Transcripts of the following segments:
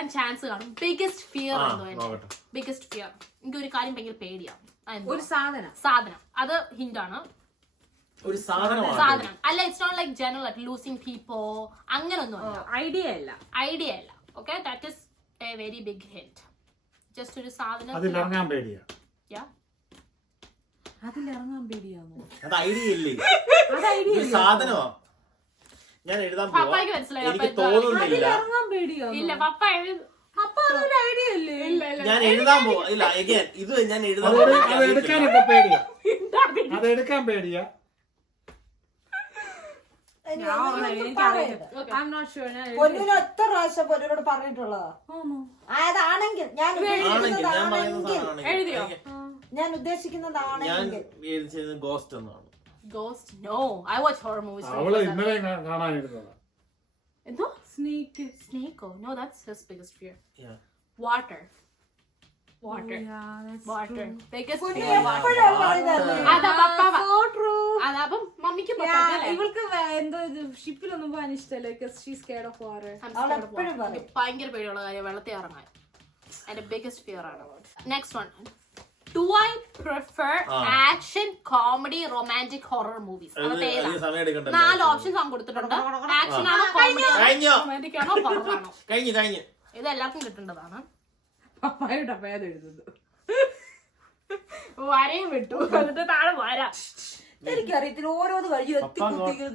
വരാൻ ചാൻസ് കാണും. Biggest fear എന്തോ ബിഗസ്റ്റ് ഫിയർ എനിക്ക് ഒരു കാര്യം ഭയങ്കര പേടിയാണ്. ഒരു സാധനം അത് ഹിന്റാണ്. ഒരു സാധനം അല്ല, it's not like general losing people അങ്ങനൊന്നും ഐഡിയ അല്ല. Okay, that is a very big hint. Just ഒരു സാധനം അതിലിറങ്ങാൻ പേടിയാ. അതിലിറങ്ങാൻ പേടിയാണോ? അത് ഐഡിയ ഇല്ലേ? സാധനമാ. ഞാൻ എഴുതാൻ പപ്പായ്ക്ക് മനസ്സിലായി. എനിക്ക് തോന്നുന്നില്ല. ഇല്ല, പപ്പ ഐഡിയ ഇല്ലേ? ഞാൻ എഴുതാൻ പോവാ. ഇല്ല, again, ഇത് ഞാൻ എഴുതാൻ അതെടുക്കാനൊക്കെ പേടിയാ. അതെടുക്കാൻ പേടിയാ. ഒറ്റ പ്രാവശ്യം പൊന്നോട് പറഞ്ഞിട്ടുള്ളതാ. അതാണെങ്കിൽ ഞാൻ ഉദ്ദേശിക്കുന്നതാണെങ്കിൽ ഗോസ്റ്റ് എന്നാണ്. Ghost? No, I watch horror movies. അവള് ഇന്നലെ കാണാനിരുന്നതാ. എന്തോ? Snake. Oh, no, that's his biggest fear. Yeah. Water. Oh, yeah, that's Water. true. Biggest fear water. അതാ പപ്പ. അതാപ്പം മമ്മിക്ക് ഇവൾക്ക് എന്തോ ഷിപ്പിലൊന്നും പോകാൻ ഇഷ്ടമല്ല. She's scared of water. ഭയങ്കര പേടിയുള്ള കാര്യം വെള്ളത്തിൽ ഇറങ്ങാൻ. എന്റെ ബിഗസ്റ്റ് ഫിയർ ആണ്. Next one. Do I prefer action, comedy, romantic, horror movies? 4 options ആണ് കൊടുത്തിട്ടുണ്ട്. ആക്ഷൻ ആണോ, കോമഡി ആണോ, റൊമാന്റിക് ആണോ, ഹൊറർ ആണോ? കഴിഞ്ഞു. ഇത് എല്ലാവർക്കും കിട്ടേണ്ടതാണ്. പപ്പായുടെ പേര് എഴുതുന്നു. വരയും വിട്ടു. എന്നിട്ട് താഴെ വര. എനിക്കറിയത്തില്ല, ഓരോന്ന് കഴിയും എത്തി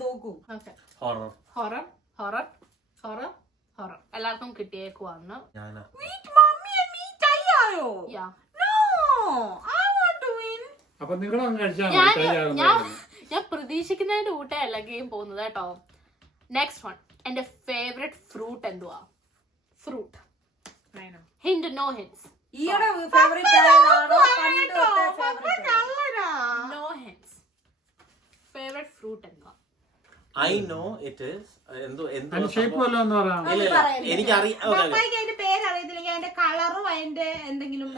നോക്കൂ. ഹൊറർ എല്ലാവർക്കും കിട്ടിയേക്കുവാണ്. അപ്പൊ നിങ്ങളൊന്നും കഴിച്ചാൽ ഞാൻ പ്രതീക്ഷിക്കുന്നതിന്റെ കൂട്ടല്ല ഗെയിം പോകുന്നത് കേട്ടോ. Next one. എന്റെ ഫേവറേറ്റ് ഫ്രൂട്ട് എന്തുവാ? Fruit. Hint, no hints. No hints. Favourite fruit എന്തുവാ? I know it is. Shape വല്ലതും എന്ന് പറയാം. എനിക്കറിയാം. അതിന്റെ കളറും അതിന്റെ എന്തെങ്കിലും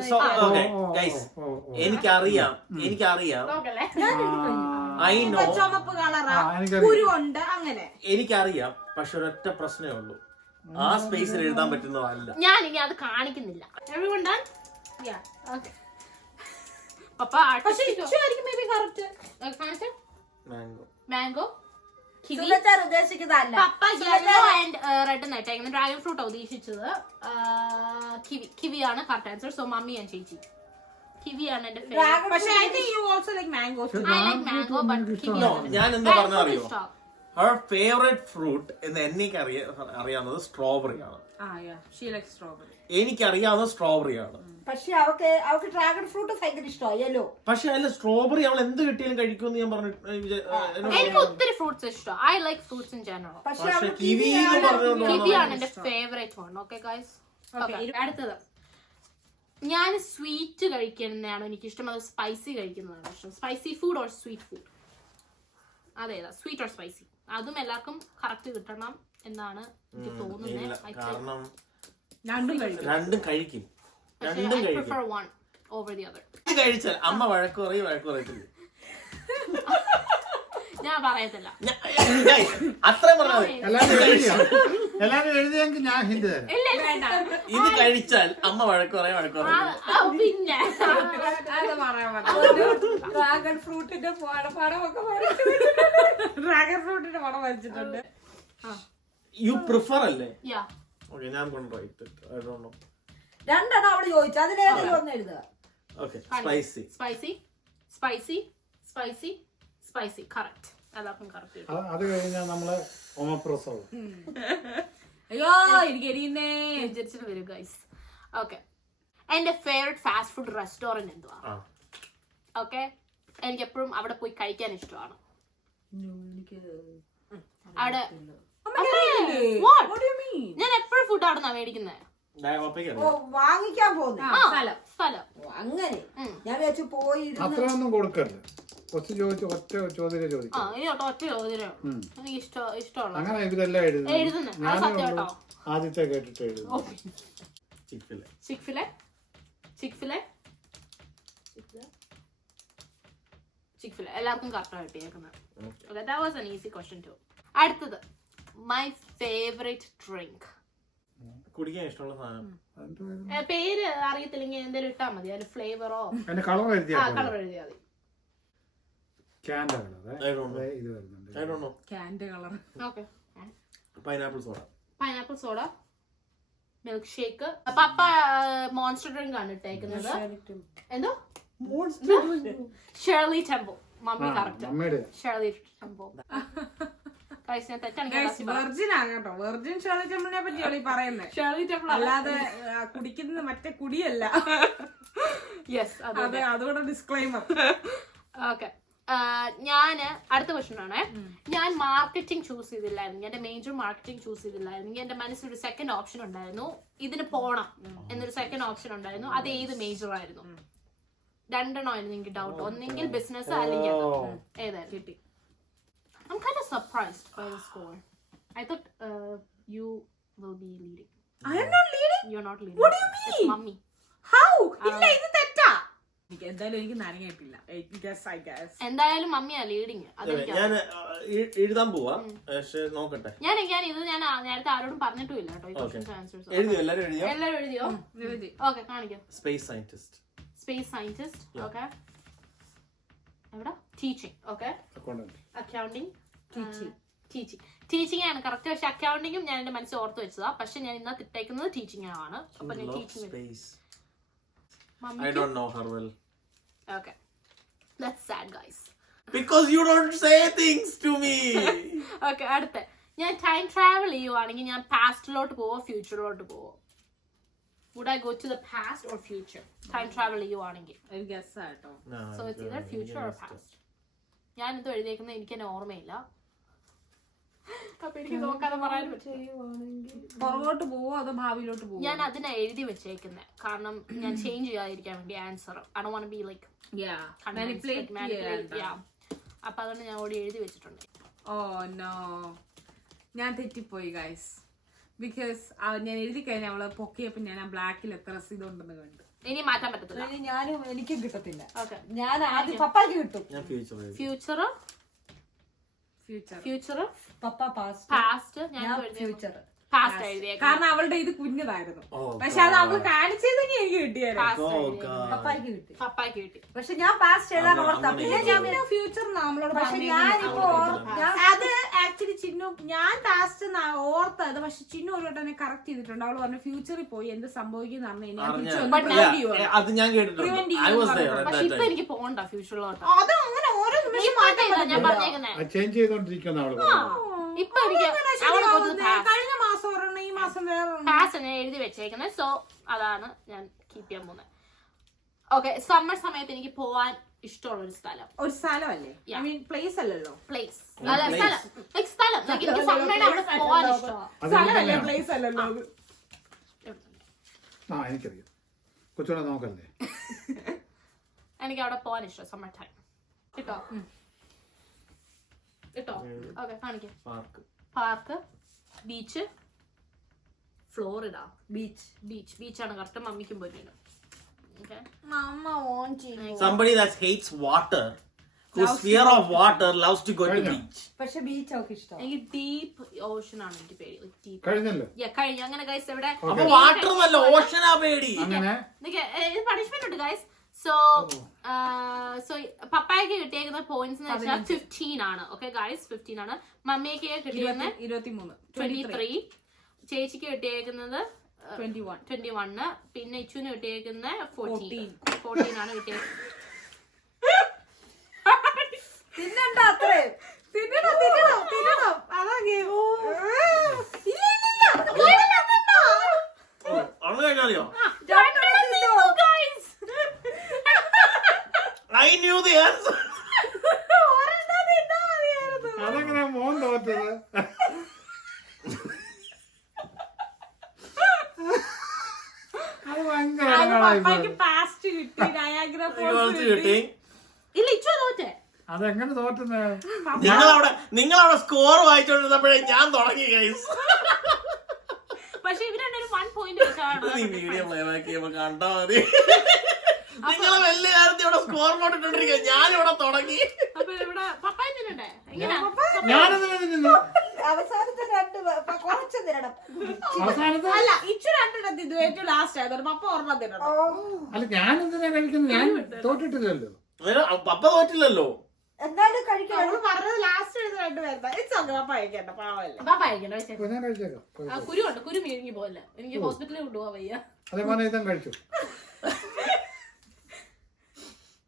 എനിക്കറിയാം. I know. ചുമപ്പ് കളറാ, കുരുണ്ട്, അങ്ങനെ എനിക്കറിയാം. പക്ഷെ ഒരൊറ്റ പ്രശ്നമേ ഉള്ളൂ, ആ സ്പേസിൽ എഴുതാൻ പറ്റുന്നതല്ല. ഞാൻ ഇനി അത് കാണിക്കുന്നില്ല. Everyone done? Yeah. Okay. Papa mango. ഉദ്ദേശിക്കുന്നതല്ല. Papa yellow and red night dragon fruit ഉദ്ദേശിച്ചത്. കിവിയാണ് correct answer. So mummy and ചേച്ചി. കിവിയാണ് എന്റെ ഫേവറേറ്റ്. പക്ഷേ I think you also like mango too. I like mango, but kiwi. ഞാൻ എന്താ പറഞ്ഞറിയോ, her favorite fruit എന്ന് എനിക്ക് അറിയാവുന്നത് സ്ട്രോബെറി ആണ്. She likes strawberry. എനിക്കറിയാവുന്നത് സ്ട്രോബെറി ആണ്. പക്ഷെ അവൾക്ക് ഡ്രാഗൺ ഫ്രൂട്ട് ഭയങ്കര ഇഷ്ടമായല്ലോ. പക്ഷെ അതിൽ സ്ട്രോബെറി അവൾ എന്ത് കിട്ടിയാലും കഴിക്കുമെന്ന് ഞാൻ പറഞ്ഞു. എനിക്ക് ഒത്തിരി ഫ്രൂട്ട്സ് ഇഷ്ടം. I like fruits in general. പക്ഷെ കിവി ആണ് എന്റെ ഫേവറേറ്റ് വൺ. Okay guys. അടുത്തത്. ഞാൻ സ്വീറ്റ് കഴിക്കുന്നതാണോ എനിക്ക് ഇഷ്ടം, അത് സ്പൈസി കഴിക്കുന്നതാണോ ഇഷ്ടം? Spicy food or sweet food? അതേതാ, സ്വീറ്റ് ഓർ സ്പൈസി? അതും എല്ലാവർക്കും കറക്റ്റ് കിട്ടണം എന്നാണ് എനിക്ക് തോന്നുന്നത്. കാരണം രണ്ടും കഴിക്കും. കഴിച്ചാൽ അമ്മ വഴക്ക് പറയത്തില്ല. ഞാൻ പറയത്തില്ല. അത്രയും പറഞ്ഞാൽ എല്ലാരും എഴുതിയെങ്കിൽ ഞാൻ ഹിന്റ് തരാം. ഇത് കഴിച്ചാൽ അമ്മ വഴക്ക് പറയും. പിന്നെ ഡ്രാഗൺ ഫ്രൂട്ടിന്റെ പടമൊക്കെ വരച്ചിട്ടുണ്ട്. യു പ്രിഫർ അല്ലേ? Yeah. Okay, ഞാൻ കൊണ്ടുപോയിട്ട് I don't know. രണ്ടെണ്ണം അവള് ചോദിച്ചു, അതിലേതെങ്കിലും ഒന്ന് എഴുതുക. Okay, spicy. Correct. എല്ലാവർക്കും കറക്റ്റ്. അത് കഴിഞ്ഞാൽ നമ്മള് ഓമപ്രസവം. അയ്യോ എനിക്ക് എരിയുന്നേ വരും ഗൈസ്. ഓക്കെ, എന്റെ ഫേവറേറ്റ് ഫാസ്റ്റ് ഫുഡ് റെസ്റ്റോറന്റ് എന്തുവാ? ഓക്കെ, എനിക്ക് എപ്പോഴും അവിടെ പോയി കഴിക്കാൻ ഇഷ്ടമാണ്. അവിടെ ഞാൻ എപ്പോഴും ഫുഡ് അവിടെ നിന്നാ മേടിക്കുന്നത്. വാങ്ങിക്കാൻ പോകുന്നു സ്ഥലം അങ്ങനെ. ഞാൻ വിചാരിച്ചു പോയി അത്രയൊന്നും കൊടുക്കരുത്. ഒറ്റ ചോദ്യം ചോദിക്കും. ഒറ്റ ചോദ്യം എനിക്ക് ഇഷ്ടമുള്ള അങ്ങനെ ഇവരെല്ലാം എഴുതുന്നത്. ആദ്യത്തെ കേട്ടിട്ട് എഴുതുന്നു. ചിക്ഫിലെ എല്ലാവർക്കും കറക്റ്റ് കിട്ടിയേക്കുന്നത്. That was an easy question too. അടുത്തത്, my favorite drink. കുടിക്കാൻ ഇഷ്ടമുള്ള സാധനം. പേര് അറിയത്തില്ലെങ്കിൽ എന്തെങ്കിലും ഇട്ടാ മതി, അതിൽ ഫ്ലേവറോ അതിന്റെ കളർ എഴുതിയാ കളർ എഴുതിയാൽ മതി. Canned colour I don't know. ഇത് വരുന്നുണ്ട്. I don't know. Canned colour. Okay. Pineapple soda. Pineapple soda, milk shake. Papa Monster drink ആണ് ഇട്ടേക്കുന്നത്. എന്തോ ഷേർലി ടെമ്പിൾ. Mummy correct. മമ്മിയുടെ ഷേർലി ടെമ്പിൾ. ഞാൻ തെറ്റാണെങ്കിൽ വെർജിൻ ആകട്ടോ. വെർജിൻ ഷേർലി ടെമ്പിളിനെ പറ്റിയാണ് ഈ പറയുന്നത്. ഷേർലി ടെമ്പിൾ അല്ലാതെ കുടിക്കുന്നത് മറ്റേ കുടിയല്ല. യെസ്, അതെ, അതുകൊണ്ട് ഡിസ്ക്ലൈമർ. ഓക്കെ. ഞാൻ അടുത്ത ക്വസ്റ്റ്യൻ ആണ്. ഞാൻ മാർക്കറ്റിംഗ് ചൂസ് ചെയ്തില്ലായിരുന്നു, എന്റെ മേജർ മാർക്കറ്റിംഗ് ചൂസ് ചെയ്തില്ലായിരുന്നു. എന്റെ മനസ്സിൽ ഒരു സെക്കൻഡ് ഓപ്ഷൻ ഉണ്ടായിരുന്നു, ഇതിന് പോണം എന്നൊരു സെക്കൻഡ് ഓപ്ഷൻ ഉണ്ടായിരുന്നു. അത് ഏത് മേജർ ആയിരുന്നു? രണ്ടെണ്ണമായിരുന്നു എനിക്ക് ഡൗട്ട്. ഒന്നെങ്കിൽ ബിസിനസ് അല്ലെങ്കിൽ ഏതായിരുന്നു? കിട്ടി. I'm kind of surprised by the score. I thought you will be leading. I am not leading. You're not leading. What do you mean? It's mummy. How? ഇല്ല, ഇത് തെറ്റാ. എന്തായാലും എനിക്ക് നനങ്ങിയിട്ടില്ല. I guess. എന്തായാലും മമ്മിയാ ലീഡിങ്. ഞാൻ എഴുതാൻ പോവാ, പക്ഷെ നോക്കട്ടെ. ഞാൻ ഇത് നേരത്തെ ആരോടും പറഞ്ഞിട്ടുമില്ല കേട്ടോ. ഈ ക്വസ്റ്റ്യൻസ് ആൻസേഴ്സ് എഴുതിയോ? എല്ലാരും എഴുതിയോ? ഓക്കെ, കാണിക്കാം. Space scientist. Space scientist. Okay. എവിടെ? ടീച്ചിങ്. ഓക്കെ. അക്കൗണ്ടിങ്. ടീച്ചിങ് ആണ് കറക്റ്റ്. പക്ഷെ അക്കൗണ്ടിങ്ങും ഞാൻ എന്റെ മനസ്സിൽ ഓർത്ത് വെച്ചതാ. പക്ഷെ ഞാൻ ഇന്ന് ഇട്ടേക്കുന്നത് ടീച്ചിങ് ആണ്. അപ്പൊ ഞാൻ teaching. I don't know her well. Okay. That's sad, guys. Because you don't say things to me. Okay, അടുത്ത. ഞാൻ ടൈം ട്രാവൽ ചെയ്യുവാണെങ്കിൽ ഞാൻ പാസ്റ്റിലോട്ട് പോവോ ഫ്യൂച്ചറിലോട്ട് പോവോ? Would I go to the past or future? Time travel ചെയ്യുവാണെങ്കിൽ. I guess ആട്ടോ. So it's either future or past. ഞാൻ ഇത് എഴുതിയേക്കുന്നത് എനിക്ക് തന്നെ ഓർമ്മയില്ല. അപ്പൊ എനിക്ക് നോക്കാതെ പറയാൻ പറ്റും. പുറകോട്ട് പോവോ അതോ ഭാവിയിലോട്ട് പോവോ? ഞാൻ അതിനെ എഴുതി വെച്ചേക്കുന്നത് കാരണം ഞാൻ ചേഞ്ച് ചെയ്യാതിരിക്കാൻ വേണ്ടി answer. I don't want to be like manipulate. അപ്പൊ അതുകൊണ്ട് ഞാൻ ഓടി എഴുതി വെച്ചിട്ടുണ്ട്. Oh no. ഞാൻ തെറ്റിപ്പോയി ഗൈസ്. ബിക്കോസ് ഞാൻ എഴുതി കഴിഞ്ഞാൽ അവള് പൊക്കിയപ്പോ ഞാൻ ആ ബ്ലാക്കിൽ എത്ര ഇതുണ്ടെന്ന് കണ്ടു. ഇനി മാറ്റാൻ പറ്റത്തില്ല. ഞാനും എനിക്കും കിട്ടത്തില്ല. ഓക്കെ. ഞാൻ ആദ്യം പപ്പാക്ക് കിട്ടും. ഫ്യൂച്ചർ പപ്പ പാസ്റ്റ്. ഞാൻ ഫ്യൂച്ചർ. പാസ്റ്റ് എഴുതിയേക്കാം കാരണം അവളുടെ ഇത് കുഞ്ഞതായിരുന്നു. പക്ഷെ അത് അവള് കാണിച്ചതെങ്കിൽ എനിക്ക് കിട്ടിയായിരുന്നു. പപ്പായ്ക്ക് കിട്ടി. പക്ഷെ ഞാൻ പാസ്റ്റ് എഴുതാൻ ഓർത്താ. പിന്നെ ഞാൻ ഫ്യൂച്ചർ നമ്മളോട് പക്ഷെ ഞാനിപ്പോ അത് ആക്ച്വലി ചിന്നു ഞാൻ പാസ്റ്റ് ഓർത്തത്. പക്ഷെ ചിന്നു ഒരു വട്ടം കറക്റ്റ് ചെയ്തിട്ടുണ്ട്. അവള് പറഞ്ഞു ഫ്യൂച്ചറിൽ പോയി എന്ത് സംഭവിക്കും അത് ഞാൻ കേട്ടിട്ടുണ്ട്. പക്ഷെ ഇപ്പൊ എനിക്ക് പോകണ്ട ഫ്യൂച്ചറിലോട്ട്. അത് അങ്ങനെ ഓരോ നിമിഷം ഞാൻ പറഞ്ഞേക്കുന്നേ ചേഞ്ച് ചെയ്തോണ്ടിരിക്കുന്ന ഇപ്പൊ എനിക്ക് കഴിഞ്ഞ മാസം ഒരെണ്ണം ഈ മാസം വേറെ പാസ് ഞാൻ എഴുതി വെച്ചേക്കുന്നത്. സോ അതാണ് ഞാൻ കീപ്പ് ചെയ്യാൻ പോകുന്നത്. ഓക്കെ. സമ്മർ സമയത്ത് എനിക്ക് പോവാൻ ഇഷ്ടമുള്ള ഒരു സ്ഥലം. ഒരു സ്ഥലമല്ലേ? ഐ മീൻ പ്ലേസ് അല്ലല്ലോ. പ്ലേസ് അല്ല, സ്ഥലം. സ്ഥലം എനിക്ക് സമ്മറിന് അവിടെ പോവാൻ ഇഷ്ടമാണ്. സ്ഥലമല്ലേ, പ്ലേസ് അല്ലല്ലോ. എനിക്കറിയാം. കൊച്ചുകൂടെ നോക്കല്ലേ? എനിക്ക് അവിടെ പോവാൻ ഇഷ്ടം സമ്മർ ടൈം. കേട്ടോ കേട്ടോ. ഓക്കെ, കാണിക്കാം. Park, beach, Florida. ബീച്ചാണ് കറക്റ്റ്. മമ്മിക്കും പോയിട്ടുണ്ട്. Somebody that hates water, whose fear of water loves to go to beach. പക്ഷെ ബീച്ച് ഒക്കെ ഇഷ്ടം. എനിക്ക് ഡീപ്പ് ഓഷൻ ആണ് എനിക്ക് പേടി. ഡീപ്പ് കഴിഞ്ഞല്ലോ. കഴിഞ്ഞു. അങ്ങനെ ഗൈസ് ഇവിടെ വാട്ടർ നല്ല ഓഷനാ പേടി. പണിഷ്മെന്റ് ഉണ്ട് ഗൈസ്. സോ പപ്പായ്ക്ക് കിട്ടിയേക്കുന്ന പോയിന്റ്സ് എന്ന് വെച്ചാൽ 15 ആണ്. ഓക്കെ ഗൈസ്, 15 ആണ്. മമ്മിക്ക് കിട്ടിയേക്കുന്നത് 23. ചേച്ചിക്ക് കിട്ടിയേക്കുന്നത് 21. പിന്നെ ഇച്ചുവിന് കിട്ടിയേക്കുന്നത് 14 ആണ് കിട്ടിയേക്കുന്നത്. തിന്നണ്ട അത്രേ. തിന്നണം. അതാ ഗെയിം. അറിയോ? I knew the answer. അതെങ്ങനെ മോൻ തോറ്റത്? അത് ഭയങ്കര പാസ്റ്റ് കിട്ടി. നയാഗ്ര ഫോൾസ് കിട്ടി. ഇല്ല, ഇച്ചു തോറ്റേ. അതെങ്ങനെ തോറ്റുന്നത്? നിങ്ങളവിടെ സ്കോർ വായിച്ചോണ്ടിരുന്നപ്പോഴേ ഞാൻ തുടങ്ങി ഗൈസ്. പക്ഷെ ഇവരെന്തായാലും 1 പോയിന്റ് വെച്ചാണ്. വീഡിയോ പ്ലേ ബാക്ക് ചെയ്യുമ്പോ കണ്ടാ മതി. നിങ്ങളെ വലിയ കാര്യത്തിൽ ഇവിടെ സ്കോർ പോട്ടിട്ടിരിക്കുക. ഞാനിവിടെ തുടങ്ങി. അപ്പൊ ഇവിടെ പപ്പായ തിന്നണ്ടേ? ഞാനത് അവസാനത്തെ 2 കുറച്ച് തരണം. അവസാനത്തെ അല്ല ഇച്ചു രണ്ടെണ്ണം തിന്നു ഏറ്റവും ലാസ്റ്റ് ആയതുകൊണ്ട് പപ്പ ഒരെണ്ണം തിന്നണം. അല്ല ഞാൻ എന്തിനാ കഴിക്കുന്നത്? ഞാൻ തോറ്റിട്ടില്ലല്ലോ. പപ്പ തോറ്റില്ലല്ലോ. എന്നാലും കഴിക്കണം. അവള് പറഞ്ഞത് ലാസ്റ്റ് എഴുതി രണ്ടുപേരുന്ന ഇറ്റ്സ് ഓക്കെ. പപ്പ കഴിക്കണ്ട, പാവല്ലേ. പാപ്പ കഴിക്കണ്ട അപ്പൊ ഞാൻ കഴിച്ചേക്കാം. കുരു ഉണ്ട്, കുരു മിഴുങ്ങി പോലെ എനിക്ക് ഹോസ്പിറ്റലിൽ കൊണ്ടുപോവാൻ വയ്യ. അതേപോലെ ഇതും കഴിച്ചു.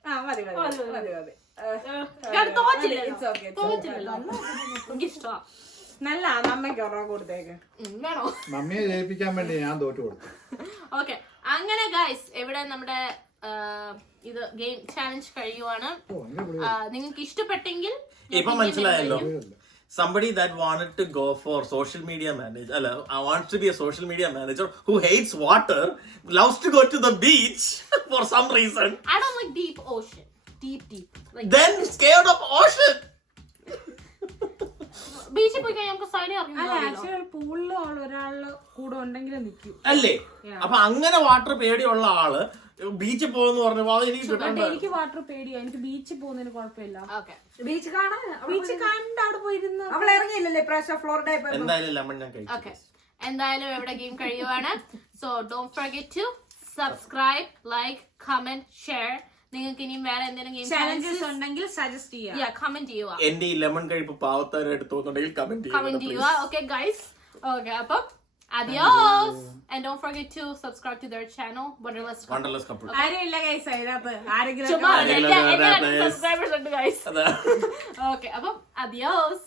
ആ മതി മതി മതി മതി. ഞാൻ തോറ്റില്ല, It's okay, it's തോറ്റില്ലല്ലോ. എനിക്കിഷ്ടമാ. നല്ല അമ്മയ്ക്ക് ഒരെണ്ണം കൊടുത്തേക്ക്. വേണോ? മമ്മിയെ ജയിപ്പിക്കാൻ വേണ്ടി ഞാൻ തോറ്റു കൊടുത്തു. ഓക്കെ, അങ്ങനെ ഗൈസ് ഇവിടെ നമ്മുടെ ഇത് ഗെയിം ചാലഞ്ച് കഴിയുവാണ്. നിങ്ങൾക്ക് ഇഷ്ടപ്പെട്ടെങ്കിൽ ഇപ്പൊ മനസ്സിലായല്ലോ. Somebody that wanted to go for social media manager, wants to be a social media manager who hates water, loves to go to the beach for some reason. I don't like deep ocean. Deep. Like Then scared of ocean. ബീച്ചിൽ പോയി കഴിഞ്ഞാൽ നമുക്ക് സൈഡിൽ അല്ല actually പൂളില് ഒരാള് കൂടെ ഉണ്ടെങ്കിലും നിൽക്കും. അല്ലേ? അപ്പൊ അങ്ങനെ വാട്ടർ പേടിയുള്ള ആള് ബീച്ചിൽ പോകുന്നു പറഞ്ഞപ്പോ അത് എനിക്ക് കിട്ടണ്ട. എനിക്ക് വാട്ടർ പേടിയാ. എനിക്ക് ബീച്ചിൽ പോകുന്നതിന് കുഴപ്പമില്ല. ഓക്കെ. ബീച്ച് കാണാൻ ബീച്ച് കണ്ട് അവിടെ പോയിരുന്ന് അവൾ ഇറങ്ങിയില്ലല്ലേ പ്രാവശ്യം ഫ്ലോറിഡ. എന്തായാലും ലെമൺ ഞാൻ കഴിച്ചു. ഓക്കെ, എന്തായാലും ഇവിടെ ഗെയിം കഴിയുവാണ്. So don't forget to subscribe, like, comment, share. നിങ്ങൾക്ക് ഇനിയും വേറെ എന്തെങ്കിലും ഗെയിം ചാലഞ്ചസ് ഉണ്ടെങ്കിൽ സജസ്റ്റ് ചെയ്യാം. കമന്റ് ചെയ്യുക. എന്റെ ഈ ലെമൺ കഴിപ്പ് പാവത്താരായിട്ട് തോന്നുന്നുണ്ടെങ്കിൽ കമന്റ് ചെയ്യുക. Okay guys. ഓക്കെ, അപ്പം adios and don't forget to subscribe to their channel Wonderlust couple. ആരും ഇല്ല ഗൈസ് അതിനകത്ത്. ആരെങ്കിലും ചുമ്മാ ആരെങ്കിലും എന്റെ സബ്സ്ക്രൈബേഴ്സ് ഉണ്ട് ഗൈസ്. ഓക്കെ, അപ്പം adios.